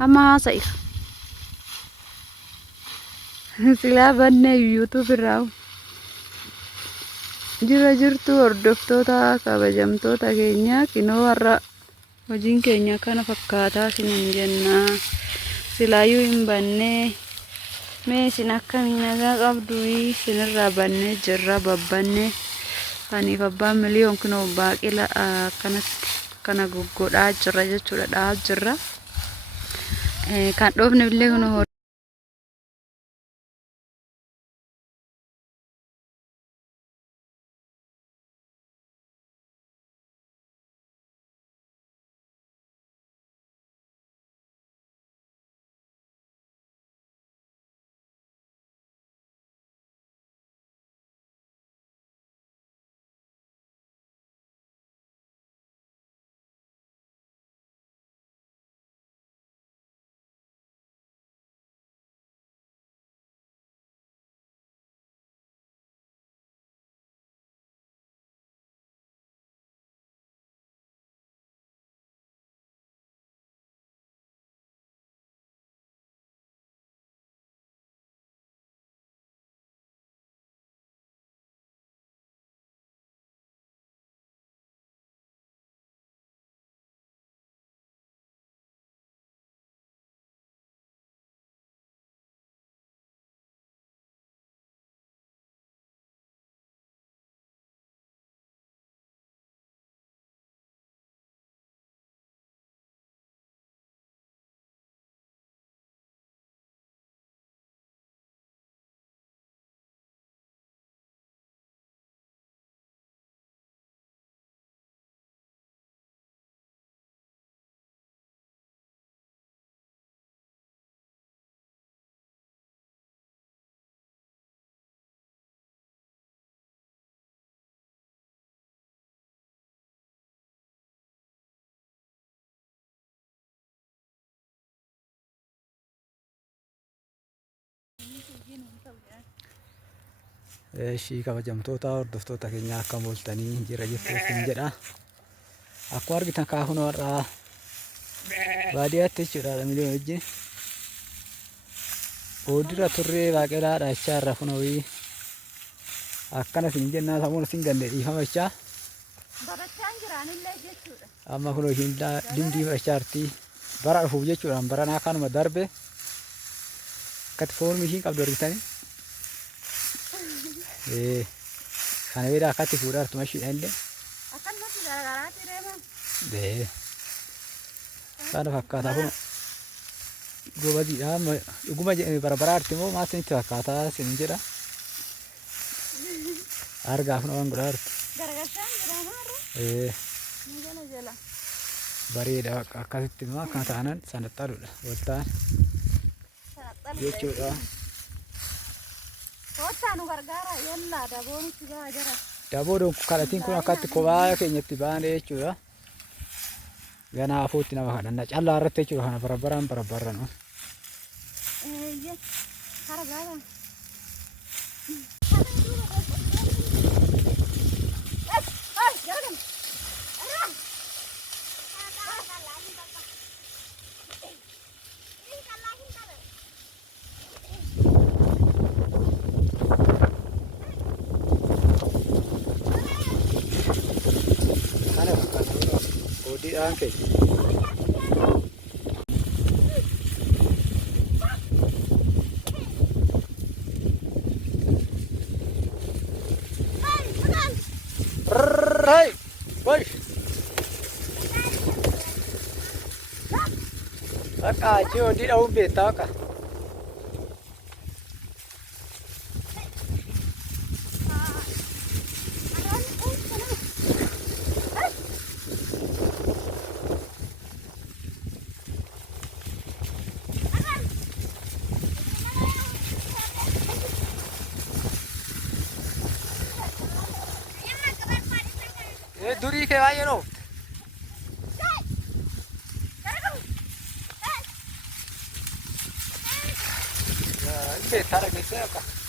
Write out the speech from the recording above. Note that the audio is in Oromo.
Amma sa'ir. Silaa banne YouTube irraa jira jirtu hordoftoota kabajamtoota keenya kinoo warra hojiin keenya kana fakkaataa isiniin jenna. Silaayyuu hin banne mee isin akkamiin nagaa qabdu isinirraa bannee jirra babbanne aniif abbaan miliyoon kinoo baaqila akkanatti kana goggodhaa jirra jechuudha dhahaa jirra. Kan dhoofne illee kunoo kabajamtoota hordoftoota keenya akkam ooltanii jira jechuun jedha. Akkuma argitan kaafun warra baadiyyaatti jechuudha miliyoon wajjin booddira turree baaqelaa dhaachaa irra funooyi akkana sin jennaa samuun sin ganne dhiifama jechaa barachaan jiraanillee jechuudha. amma kunoo hin dimdii fachaartii bara dhufuuf jechuudhaan baranaa kanuma darbe akkatti foon mishiin qabdu argitanii. Kana beda akkatti fuudhaa artuma ishiidhaan illee Akkanumatti garagaraatti deeman. Kana fakkaataa kun gobadiidha dhuguma bara artimoo maasinitti fakkaataa sin jedha. Argaaf nama godhaa arti. Garagashaan jiraanaarra. Ni jala. Bareeda akkasitti immoo akkana taanan sanaxxaluudha waltaan jechuudha. Koottaanu gargaara yalla daboon itti ba'a jira. Daboo kadhatiin kun akkatti kophaa keenyatti baanee jechuudha. Ganaafuutti nama kadhanna callaa irratti jechuudha kana barabaraan. Kara baaba. Anche vai acá chưa đi đâu về tao cả Duri che vai no. Inventare che sei qua.